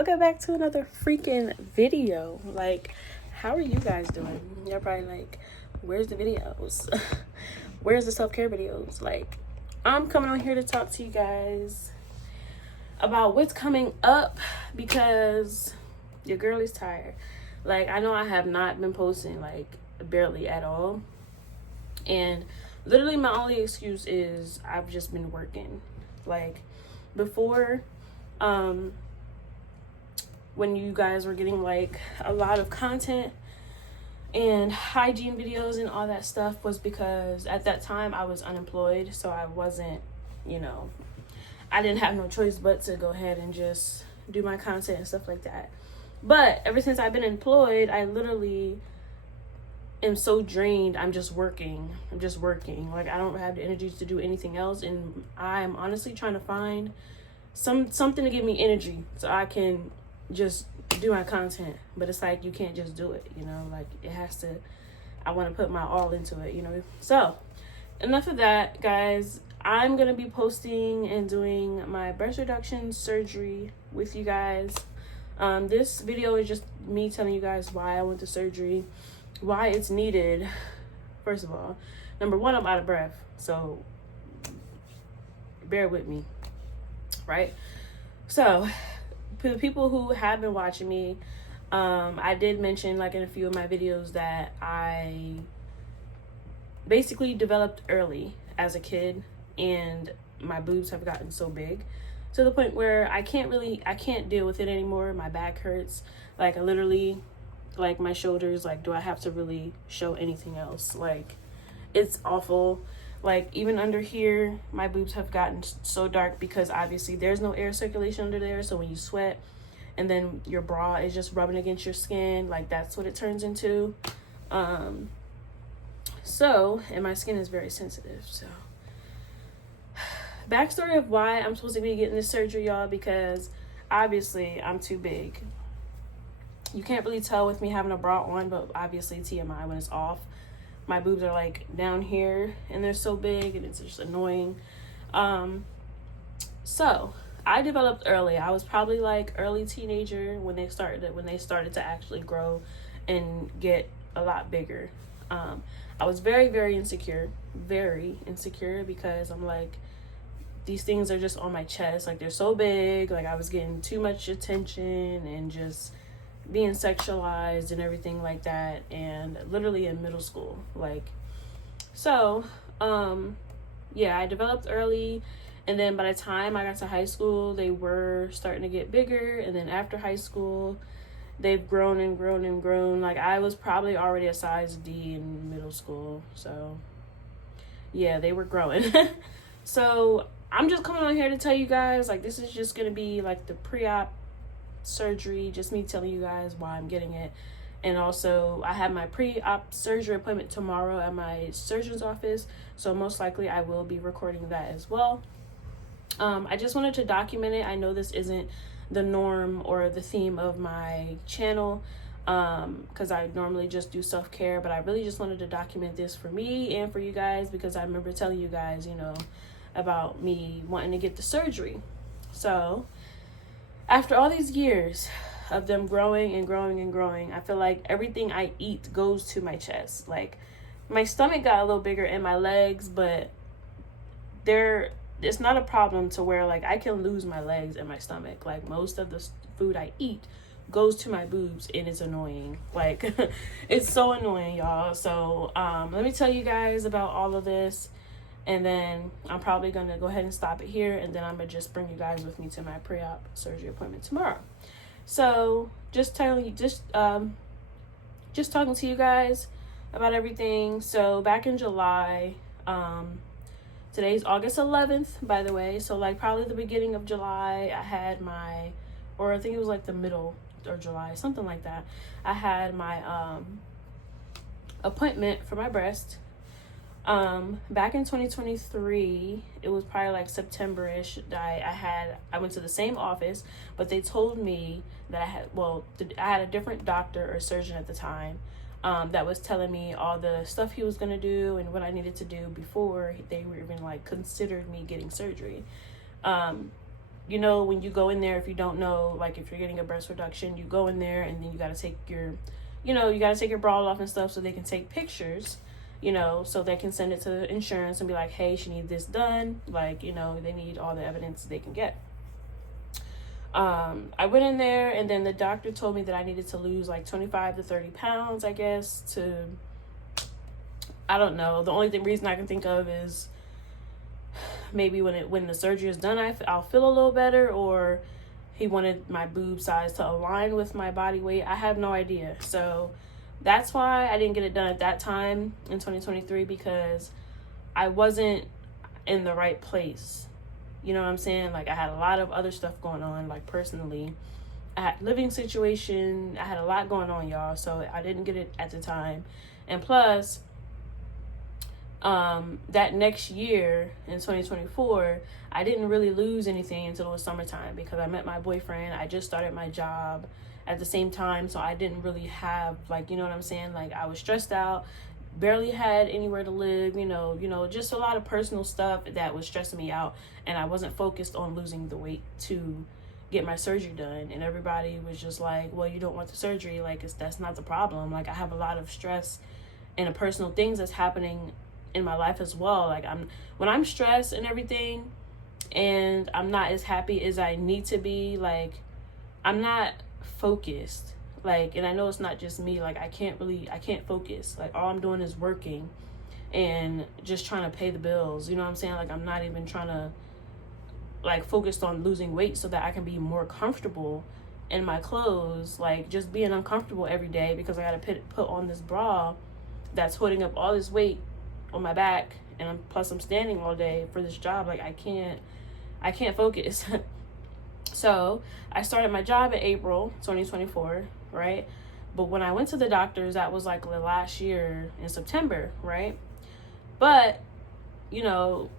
welcome back to another freaking video. Like, how are you guys doing? You're probably like, where's the videos? Where's the self-care videos? Like, I'm coming on here to talk to you guys about what's coming up because your girl is tired. Like, I know I have not been posting like barely at all, and literally my only excuse is I've just been working. Like, before when you guys were getting like a lot of content and hygiene videos and all that stuff, was because at that time I was unemployed, so I wasn't, I didn't have no choice but to go ahead and just do my content and stuff like that. But ever since I've been employed, I literally am so drained. I'm just working. Like, I don't have the energy to do anything else, and I'm honestly trying to find something to give me energy so I can just do my content. But it's like, you can't just do it, like it has to, I want to put my all into it, So enough of that, guys. I'm gonna be posting and doing my breast reduction surgery with you guys. This video is just me telling you guys why I went to surgery, why it's needed. First of all, number one, I'm out of breath, so bear with me, right? So for the people who have been watching me, I did mention, like, in a few of my videos that I basically developed early as a kid, and my boobs have gotten so big to the point where I can't deal with it anymore. My back hurts. Like, I literally, like, my shoulders, like, do I have to really show anything else? Like, it's awful. Like, even under here, my boobs have gotten so dark because obviously there's no air circulation under there. So when you sweat and then your bra is just rubbing against your skin, like, that's what it turns into. And my skin is very sensitive. So backstory of why I'm supposed to be getting this surgery, y'all, because obviously I'm too big. You can't really tell with me having a bra on, but obviously TMI, when it's off, my boobs are like down here and they're so big and it's just annoying. So I developed early. I was probably like early teenager when they started to actually grow and get a lot bigger. I was very, very insecure because I'm like, these things are just on my chest. Like, they're so big. Like, I was getting too much attention and just being sexualized and everything like that, and literally in middle school. Like, so yeah, I developed early, and then by the time I got to high school, they were starting to get bigger, and then after high school they've grown and grown and grown. Like, I was probably already a size D in middle school, so yeah, they were growing. So I'm just coming on here to tell you guys, like, this is just gonna be like the pre-op surgery, just me telling you guys why I'm getting it. And also, I have my pre-op surgery appointment tomorrow at my surgeon's office, so most likely I will be recording that as well. I just wanted to document it. I know this isn't the norm or the theme of my channel, because I normally just do self-care, but I really just wanted to document this for me and for you guys, because I remember telling you guys, about me wanting to get the surgery. So after all these years of them growing and growing and growing, I feel like everything I eat goes to my chest. Like, my stomach got a little bigger and my legs, but it's not a problem to where, like, I can lose my legs and my stomach. Like, most of the food I eat goes to my boobs, and it's annoying. Like, it's so annoying, y'all. So let me tell you guys about all of this, and then I'm probably gonna go ahead and stop it here, and then I'm gonna just bring you guys with me to my pre-op surgery appointment tomorrow. So just talking to you guys about everything. So back in July, today's August 11th, by the way, so like probably the beginning of July, I had or I think it was like the middle or July, something like that, I had my appointment for my breast. Back in 2023, it was probably like September-ish, I went to the same office, but they told me that I had a different doctor or surgeon at the time, that was telling me all the stuff he was going to do and what I needed to do before they were even like considered me getting surgery. you know, when you go in there, if you don't know, like if you're getting a breast reduction, you go in there and then you got to take your, you know, you got to take your bra off and stuff so they can take pictures, you know, so they can send it to insurance and be like, hey, she needs this done. Like, you know, they need all the evidence they can get. I went in there, and then the doctor told me that I needed to lose like 25 to 30 pounds, I guess, to, I don't know. The only reason I can think of is maybe when the surgery is done, I'll feel a little better, or he wanted my boob size to align with my body weight. I have no idea. So that's why I didn't get it done at that time in 2023, because I wasn't in the right place. You know what I'm saying? Like, I had a lot of other stuff going on, like personally. I had living situation. I had a lot going on, y'all. So I didn't get it at the time. And plus, that next year in 2024, I didn't really lose anything until it was summertime, because I met my boyfriend. I just started my job at the same time. So I didn't really have, like, you know what I'm saying? Like, I was stressed out. Barely had anywhere to live, you know, just a lot of personal stuff that was stressing me out, and I wasn't focused on losing the weight to get my surgery done. And everybody was just like, well, you don't want the surgery, like, that's not the problem. Like, I have a lot of stress and personal things that's happening in my life as well. Like, when I'm stressed and everything, and I'm not as happy as I need to be, like, I'm not focused. Like, and I know it's not just me, like, I can't focus. Like, all I'm doing is working and just trying to pay the bills, you know what I'm saying? Like, I'm not even trying to, like, focus on losing weight so that I can be more comfortable in my clothes. Like, just being uncomfortable every day because I gotta put on this bra that's holding up all this weight on my back, and plus I'm standing all day for this job. Like, I can't focus. So I started my job in April 2024, right? But when I went to the doctors, that was like the last year in September, right? But, you know,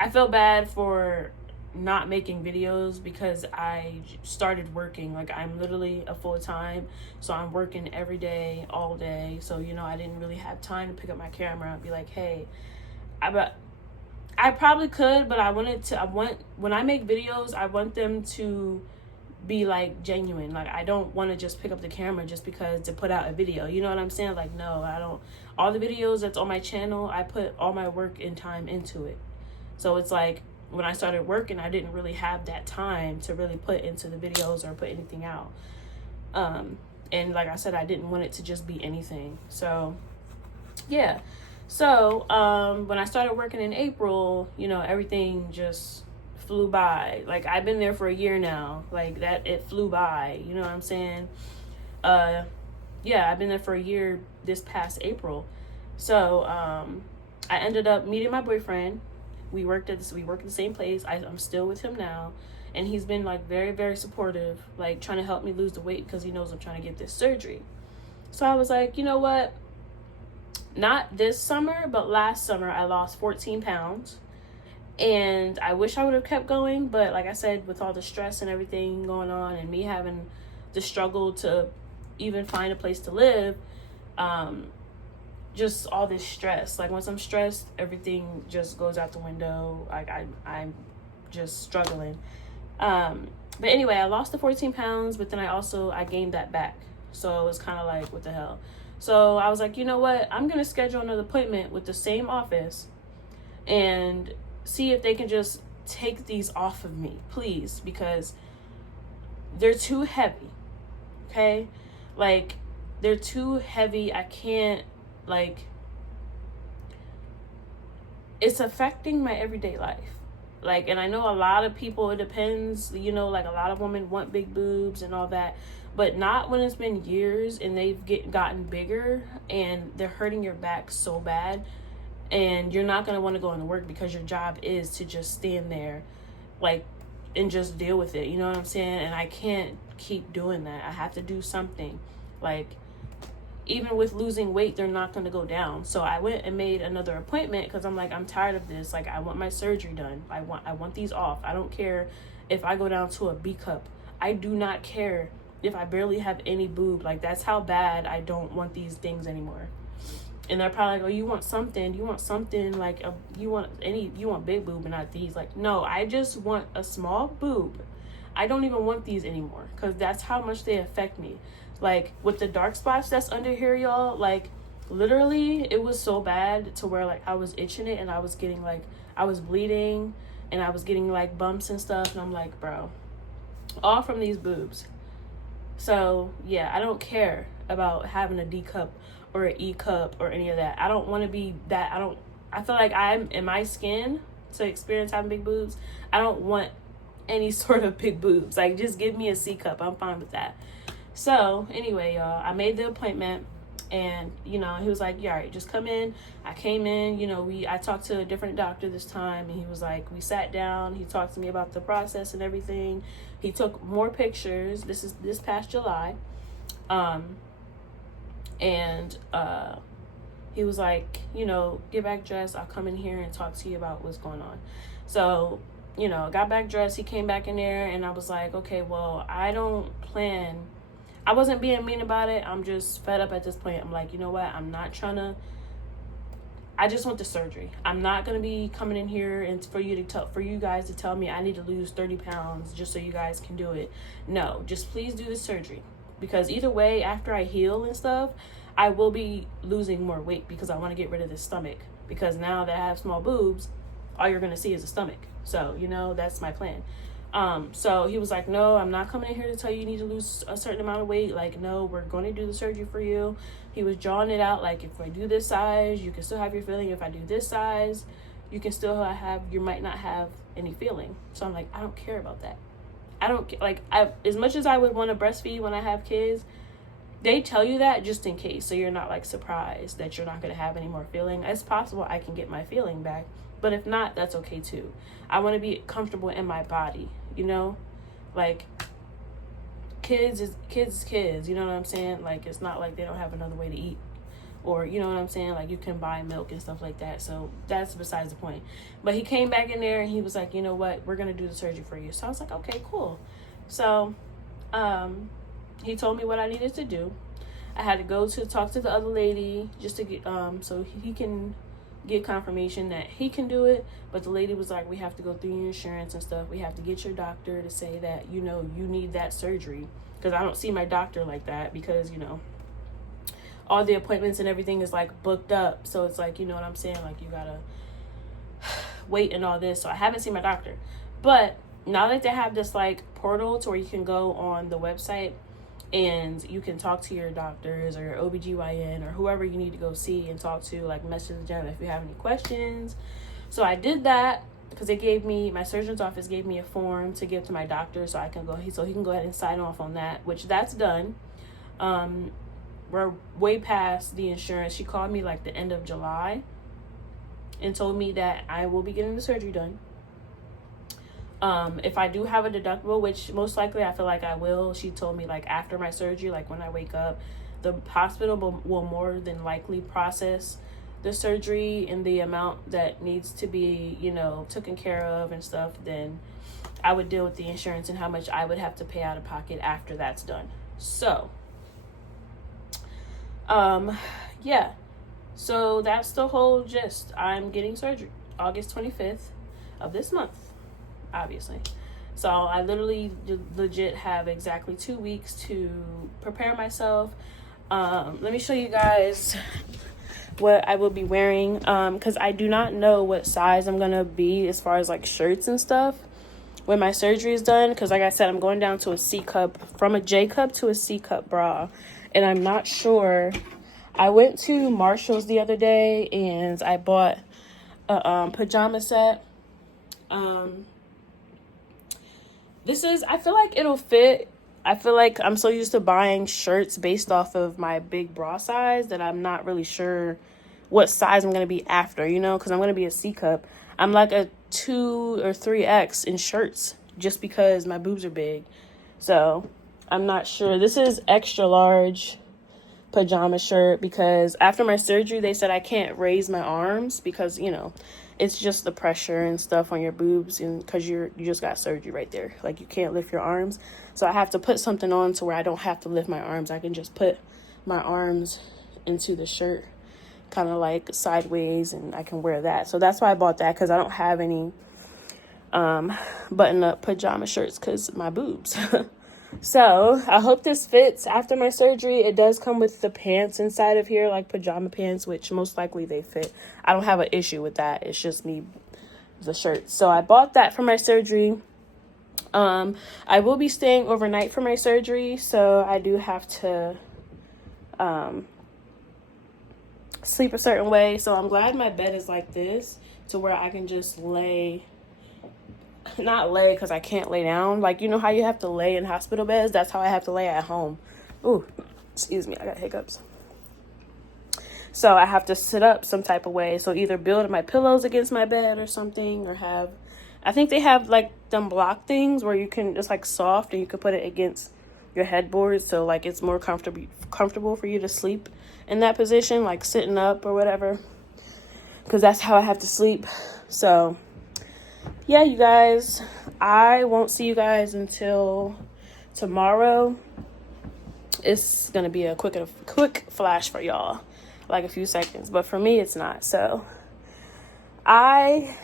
I felt bad for not making videos because I started working. Like, I'm literally a full-time, so I'm working every day, all day. So, you know, I didn't really have time to pick up my camera and be like, hey, I probably could, but when I make videos, I want them to be like genuine. Like, I don't want to just pick up the camera just because to put out a video. You know what I'm saying? Like, no, I don't. All the videos that's on my channel, I put all my work and time into it. So it's like, when I started working, I didn't really have that time to really put into the videos or put anything out. And like I said, I didn't want it to just be anything. So, yeah. So, when I started working in April, you know, everything just flew by. Like, I've been there for a year now. Like, that, it flew by. You know what I'm saying? Yeah, I've been there for a year this past April. So, I ended up meeting my boyfriend. We work at the same place. I'm still with him now. And he's been, like, very, very supportive, like, trying to help me lose the weight because he knows I'm trying to get this surgery. So I was like, you know what? Not this summer, but last summer, I lost 14 pounds. And I wish I would have kept going. But like I said, with all the stress and everything going on and me having the struggle to even find a place to live, just all this stress. Like, once I'm stressed, everything just goes out the window. Like, I'm just struggling. But anyway, I lost the 14 pounds, but then I gained that back. So it was kind of like, what the hell? So I was like, you know what? I'm going to schedule another appointment with the same office and see if they can just take these off of me, please, because they're too heavy. Okay? Like, they're too heavy. I can't, like, it's affecting my everyday life. Like, and I know a lot of people, it depends, you know, like, a lot of women want big boobs and all that, but not when it's been years and they've gotten bigger and they're hurting your back so bad, and you're not going to want to go into work because your job is to just stand there, like, and just deal with it. You know what I'm saying? And I can't keep doing that. I have to do something. Like, even with losing weight, they're not going to go down. So I went and made another appointment because I'm like, I'm tired of this. Like, I want my surgery done. I want these off. I don't care if I go down to a B cup. I do not care if I barely have any boob. Like, that's how bad I don't want these things anymore. And they're probably like, oh, you want something like you want big boob and not these. Like, no, I just want a small boob. I don't even want these anymore because that's how much they affect me. Like with the dark spots that's under here, y'all, like literally it was so bad to where like I was itching it and I was getting like, I was bleeding and I was getting like bumps and stuff. And I'm like, bro, all from these boobs. So yeah, I don't care about having a D cup or an E cup or any of that. I don't want to be that. I feel like I'm in my skin to experience having big boobs. I don't want any sort of big boobs. Like, just give me a C cup. I'm fine with that. So anyway, y'all, I made the appointment and, you know, he was like, yeah, all right, just come in. I came in, you know, I talked to a different doctor this time and he was like, we sat down. He talked to me about the process and everything. He took more pictures. This is this past July. And he was like, you know, get back dressed. I'll come in here and talk to you about what's going on. So, you know, got back dressed. He came back in there and I was like, okay, well, I wasn't being mean about it. I'm just fed up at this point. I'm like, you know what? I just want the surgery. I'm not going to be coming in here and for you guys to tell me I need to lose 30 pounds just so you guys can do it. No, just please do the surgery. Because either way, after I heal and stuff, I will be losing more weight because I want to get rid of this stomach. Because now that I have small boobs, all you're going to see is a stomach. So, you know, that's my plan. So he was like, no, I'm not coming in here to tell you need to lose a certain amount of weight. Like, no, we're going to do the surgery for you. He was drawing it out. Like, if I do this size, you can still have your feeling. If I do this size, you can still you might not have any feeling. So I'm like, I don't care about that. I don't like, as much as I would want to breastfeed when I have kids, they tell you that just in case. So you're not like surprised that you're not going to have any more feeling. It's possible I can get my feeling back, but if not, that's okay too. I want to be comfortable in my body, you know, like kids is kids, you know what I'm saying? Like, it's not like they don't have another way to eat. Or, you know what I'm saying? Like, you can buy milk and stuff like that. So that's besides the point. But he came back in there and he was like, you know what? We're going to do the surgery for you. So I was like, okay, cool. So he told me what I needed to do. I had to go to talk to the other lady just to get, so he can get confirmation that he can do it. But the lady was like, we have to go through your insurance and stuff. We have to get your doctor to say that, you know, you need that surgery. Because I don't see my doctor like that because, you know, all the appointments and everything is like booked up. So it's like, you know what I'm saying? Like, you gotta wait and all this. So I haven't seen my doctor. But now that they have this like portal to where you can go on the website and you can talk to your doctors or your OBGYN or whoever you need to go see and talk to, like message them if you have any questions. So I did that because my surgeon's office gave me a form to give to my doctor so he can go ahead and sign off on that, which that's done. We're way past the insurance. She called me like the end of July and told me that I will be getting the surgery done. If I do have a deductible, which most likely I feel like I will, she told me like after my surgery, like when I wake up, the hospital will more than likely process the surgery and the amount that needs to be, you know, taken care of and stuff. Then I would deal with the insurance and how much I would have to pay out of pocket after that's done. So yeah, so that's the whole gist. I'm getting surgery August 25th of this month, obviously. So I literally legit have exactly 2 weeks to prepare myself. Let me show you guys what I will be wearing, because I do not know what size I'm gonna be as far as like shirts and stuff when my surgery is done, because like I said, I'm going down to a C cup, from a J cup to a C cup bra, and I'm not sure. I went to Marshall's the other day and I bought a pajama set. I feel like it'll fit. I feel like I'm so used to buying shirts based off of my big bra size that I'm not really sure what size I'm going to be after, you know, because I'm going to be a C cup. I'm like a 2 or 3X in shirts just because my boobs are big. So I'm not sure. This is extra large pajama shirt because after my surgery they said I can't raise my arms because, you know, it's just the pressure and stuff on your boobs, and because you just got surgery right there, like you can't lift your arms. So I have to put something on to where I don't have to lift my arms. I can just put my arms into the shirt kind of like sideways, and I can wear that. So that's why I bought that, because I don't have any button-up pajama shirts because my boobs. So I hope this fits after my surgery. It does come with the pants inside of here, like pajama pants, which most likely they fit. I don't have an issue with that. It's just me, the shirt. So I bought that for my surgery. I will be staying overnight for my surgery, so I do have to sleep a certain way. So I'm glad my bed is like this, to where I can just lay, not lay because I can't lay down. Like, you know how you have to lay in hospital beds? That's how I have to lay at home. Ooh, excuse me, I got hiccups. So I have to sit up some type of way. So either build my pillows against my bed or something, or have, I think they have like them block things where you can, it's like soft, and you can put it against your headboard. So like it's more comfortable for you to sleep in that position, like sitting up or whatever, because that's how I have to sleep. So yeah, you guys, I won't see you guys until tomorrow. It's gonna be a quick flash for y'all, like a few seconds, but for me it's not. So I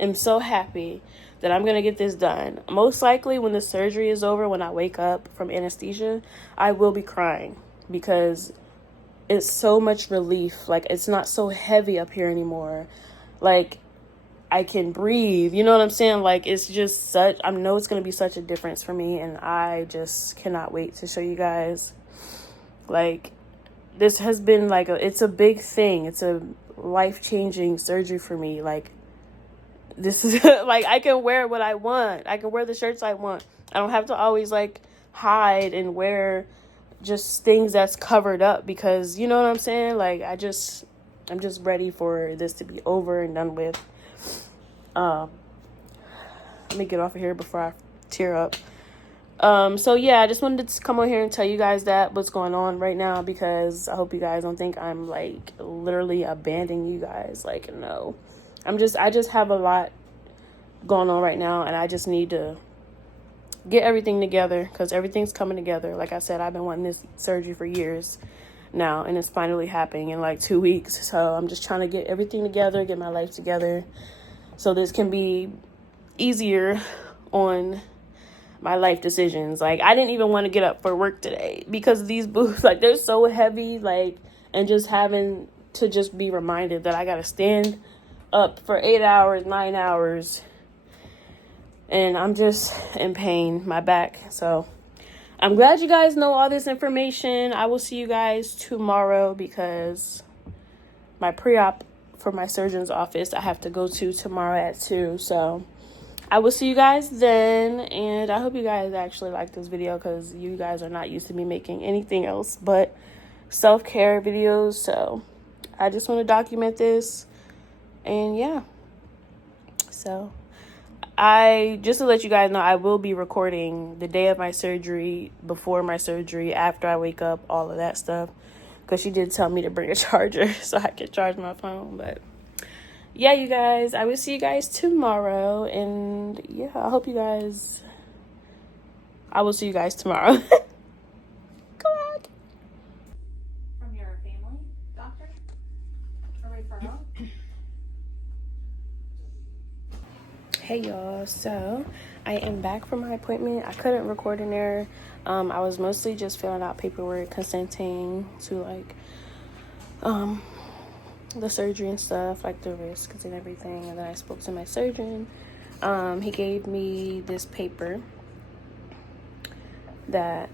am so happy that I'm gonna get this done. Most likely when the surgery is over, when I wake up from anesthesia, I will be crying, because it's so much relief. Like, it's not so heavy up here anymore. Like, I can breathe, you know what I'm saying? Like, it's just such, I know it's going to be such a difference for me, and I just cannot wait to show you guys. Like, this has been like it's a big thing. It's a life-changing surgery for me. Like, this is like, I can wear what I want. I can wear the shirts I want. I don't have to always like hide and wear just things that's covered up, because, you know what I'm saying? Like, I'm just ready for this to be over and done with. Let me get off of here before I tear up. So yeah, I just wanted to come on here and tell you guys that what's going on right now, because I hope you guys don't think I'm like literally abandoning you guys. Like, no, I just have a lot going on right now, and I just need to get everything together, because everything's coming together. Like I said, I've been wanting this surgery for years now, and it's finally happening in like 2 weeks. So I'm just trying to get everything together, get my life together, so this can be easier on my life decisions. Like, I didn't even want to get up for work today because these boobs, like, they're so heavy, like, and just having to just be reminded that I gotta stand up for 8 hours, 9 hours, and I'm just in pain, my back. So I'm glad you guys know all this information. I will see you guys tomorrow, because my pre-op for my surgeon's office I have to go to tomorrow at 2. So I will see you guys then, and I hope you guys actually like this video, because you guys are not used to me making anything else but self-care videos. So I just want to document this, and yeah. So just to let you guys know, I will be recording the day of my surgery, before my surgery, after I wake up, all of that stuff, because she did tell me to bring a charger so I could charge my phone. But yeah, you guys, I will see you guys tomorrow, and yeah, I will see you guys tomorrow. Go ahead. From your family doctor? A referral? Hey y'all, so I am back from my appointment. I couldn't record in there. I was mostly just filling out paperwork, consenting to like the surgery and stuff, like the risks and everything. And then I spoke to my surgeon. He gave me this paper that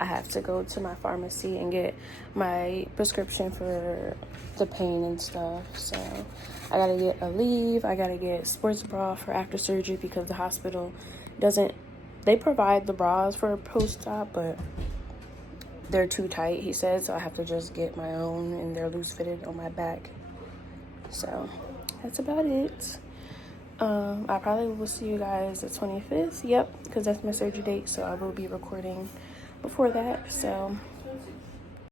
I have to go to my pharmacy and get my prescription for the pain and stuff. So I gotta get a leave. I gotta get sports bra for after surgery, because the hospital they provide the bras for post-op, but they're too tight, he said. So I have to just get my own, and they're loose fitted on my back. So that's about it. I probably will see you guys the 25th. Yep, because that's my surgery date. So I will be recording before that. So